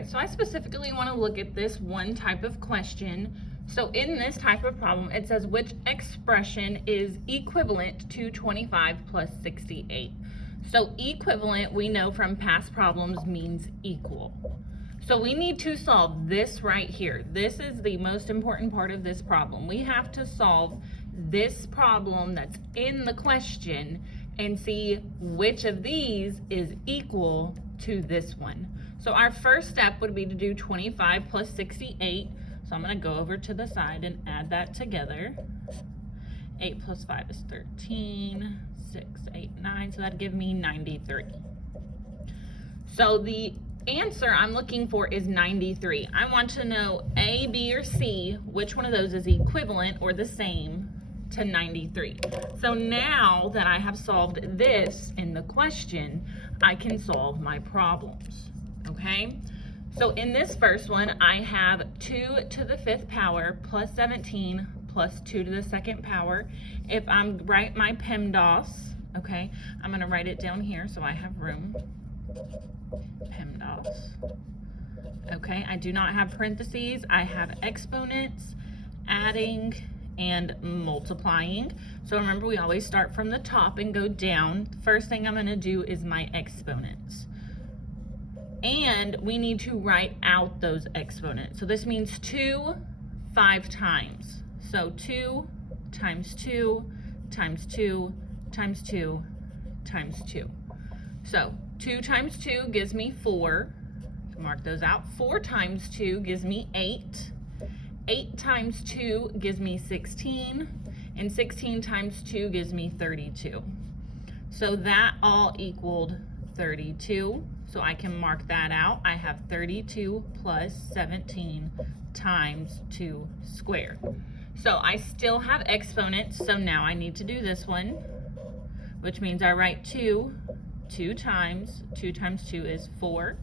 right, so I specifically want to look at this one type of question. So in this type of problem, it says which expression is equivalent to 25 plus 68. So equivalent, we know from past problems, means equal. So we need to solve this right here. This is the most important part of this problem. We have to solve this problem that's in the question and see which of these is equal to this one. So our first step would be to do 25 plus 68. So I'm going to go over to the side and add that together. 8 plus 5 is 13, 6, 8, 9. So that'd give me 93. So the answer I'm looking for is 93. I want to know A, B, or C, which one of those is equivalent or the same to 93. So now that I have solved this in the question, I can solve my problems, okay? So in this first one, I have 2 to the 5th power plus 17 plus 2 to the 2nd power. If I'm write my PEMDAS, okay, I'm gonna write it down here so I have room. PEMDAS. Okay, I do not have parentheses. I have exponents, adding, and multiplying. So remember, we always start from the top and go down. The first thing I'm going to do is my exponents. And we need to write out those exponents. So this means 2 5 times. So 2 times 2 times 2 times 2 times 2. So 2 times 2 gives me 4. Mark those out. 4 times 2 gives me 8. 8 times 2 gives me 16, and 16 times 2 gives me 32. So that all equaled 32, so I can mark that out. I have 32 plus 17 times 2 squared. So I still have exponents, so now I need to do this one, which means I write 2 times 2 is 4,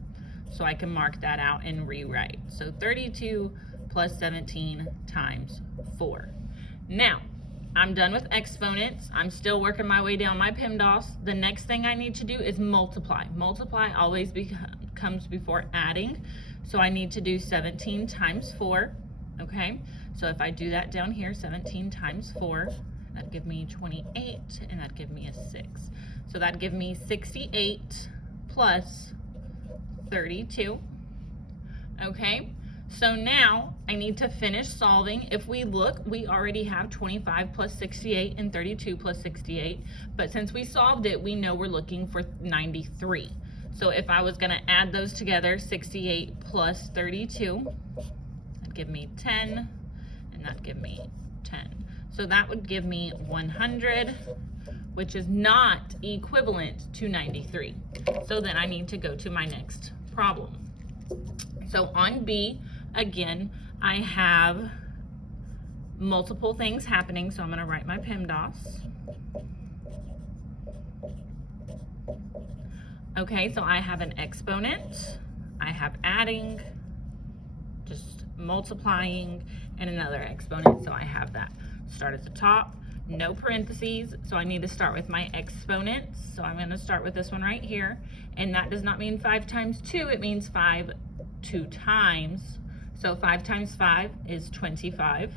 so I can mark that out and rewrite. So 32 plus 17 times 4. Now, I'm done with exponents. I'm still working my way down my PEMDAS. The next thing I need to do is multiply. Multiply always comes before adding. So I need to do 17 times 4, okay? So if I do that down here, 17 times 4, that'd give me 28, and that'd give me a 6. So that'd give me 68 plus 32, okay? So now I need to finish solving. If we look, we already have 25 plus 68 and 32 plus 68, but since we solved it, we know we're looking for 93. So if I was gonna add those together, 68 plus 32, that'd give me 10, and that'd give me 10. So that would give me 100, which is not equivalent to 93. So then I need to go to my next problem. So on B, again, I have multiple things happening, so I'm going to write my PEMDAS. Okay, so I have an exponent, I have adding, just multiplying, and another exponent, so I have that. Start at the top, no parentheses, so I need to start with my exponents. So I'm going to start with this one right here, and that does not mean 5 times 2, it means 5 2 times. So 5 times 5 is 25.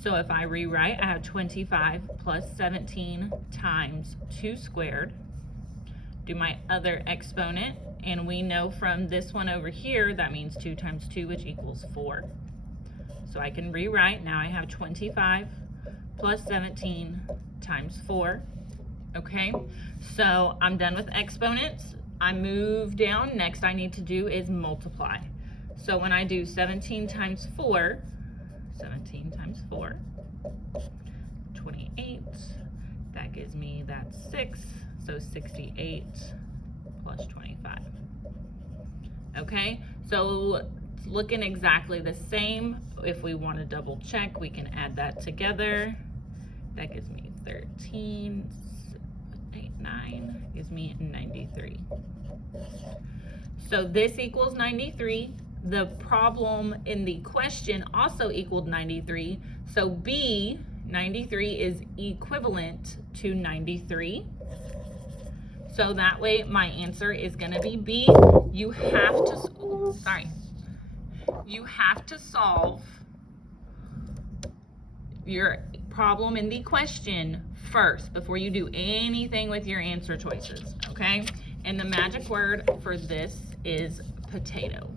So if I rewrite, I have 25 plus 17 times 2 squared. Do my other exponent, and we know from this one over here, that means 2 times 2, which equals 4. So I can rewrite, now I have 25 plus 17 times 4. Okay, so I'm done with exponents. I move down. Next I need to do is multiply. So when I do 17 times 4, 28, that gives me that's 6, so 68 plus 25. Okay, so it's looking exactly the same. If we want to double check, we can add that together. That gives me 13, 8, 9, gives me 93. So this equals 93. The problem in the question also equaled 93. So B, 93 is equivalent to 93. So that way my answer is gonna be B. You have to solve your problem in the question first before you do anything with your answer choices, okay? And the magic word for this is potato.